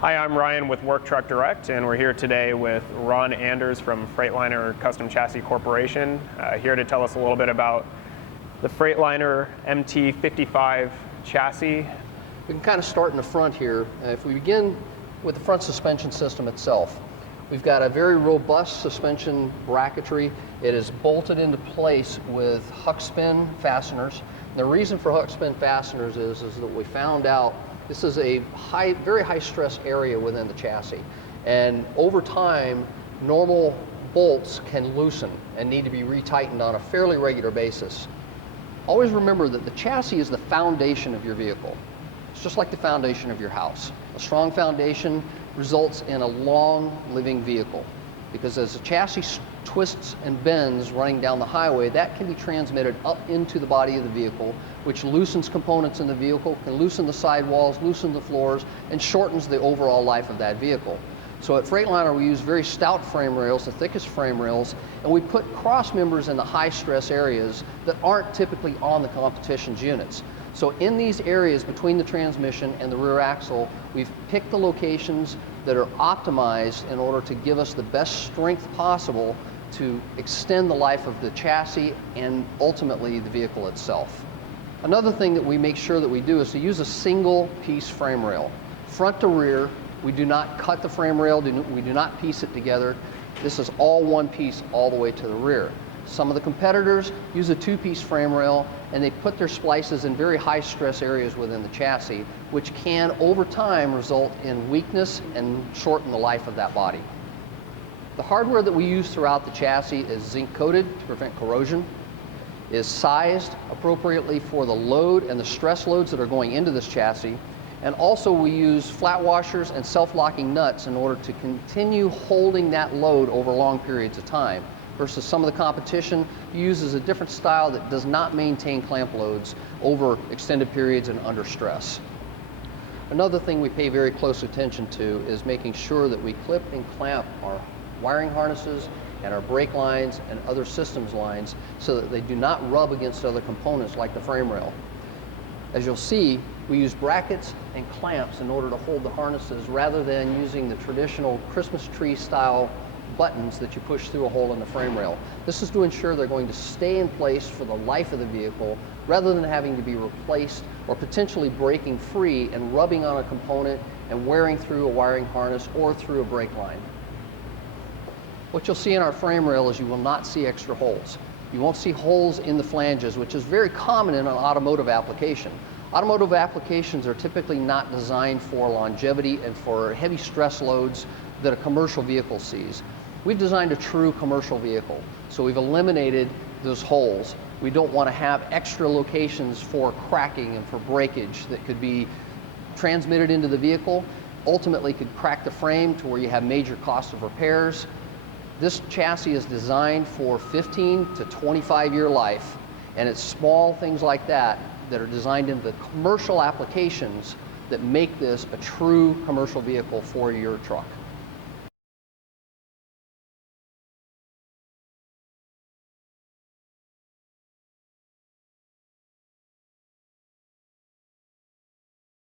Hi, I'm Ryan with Work Truck Direct, and we're here today with Ron Anders from Freightliner Custom Chassis Corporation, here to tell us a little bit about the Freightliner MT-55 chassis. We can kind of start in the front here. If we begin with the front suspension system itself, we've got a very robust suspension bracketry. It is bolted into place with huck spin fasteners. And the reason for huck spin fasteners is that we found out this is a very high stress area within the chassis. And over time, normal bolts can loosen and need to be retightened on a fairly regular basis. Always remember that the chassis is the foundation of your vehicle. It's just like the foundation of your house. A strong foundation results in a long living vehicle, because as the chassis twists and bends running down the highway, that can be transmitted up into the body of the vehicle, which loosens components in the vehicle, can loosen the sidewalls, loosen the floors, and shortens the overall life of that vehicle. So at Freightliner, we use very stout frame rails, the thickest frame rails, and we put cross members in the high stress areas that aren't typically on the competition's units. So in these areas between the transmission and the rear axle, we've picked the locations that are optimized in order to give us the best strength possible to extend the life of the chassis and ultimately the vehicle itself. Another thing that we make sure that we do is to use a single piece frame rail. Front to rear, we do not cut the frame rail, we do not piece it together. This is all one piece all the way to the rear. Some of the competitors use a two-piece frame rail, and they put their splices in very high stress areas within the chassis, which can over time result in weakness and shorten the life of that body. The hardware that we use throughout the chassis is zinc coated to prevent corrosion, is sized appropriately for the load and the stress loads that are going into this chassis, and also we use flat washers and self-locking nuts in order to continue holding that load over long periods of time, versus some of the competition uses a different style that does not maintain clamp loads over extended periods and under stress. Another thing we pay very close attention to is making sure that we clip and clamp our wiring harnesses and our brake lines and other systems lines so that they do not rub against other components like the frame rail. As you'll see, we use brackets and clamps in order to hold the harnesses rather than using the traditional Christmas tree style buttons that you push through a hole in the frame rail. This is to ensure they're going to stay in place for the life of the vehicle rather than having to be replaced or potentially breaking free and rubbing on a component and wearing through a wiring harness or through a brake line. What you'll see in our frame rail is you will not see extra holes. You won't see holes in the flanges, which is very common in an automotive application. Automotive applications are typically not designed for longevity and for heavy stress loads that a commercial vehicle sees. We've designed a true commercial vehicle, so we've eliminated those holes. We don't want to have extra locations for cracking and for breakage that could be transmitted into the vehicle, ultimately could crack the frame to where you have major cost of repairs. This chassis is designed for 15 to 25 year life, and it's small things like that that are designed into the commercial applications that make this a true commercial vehicle for your truck.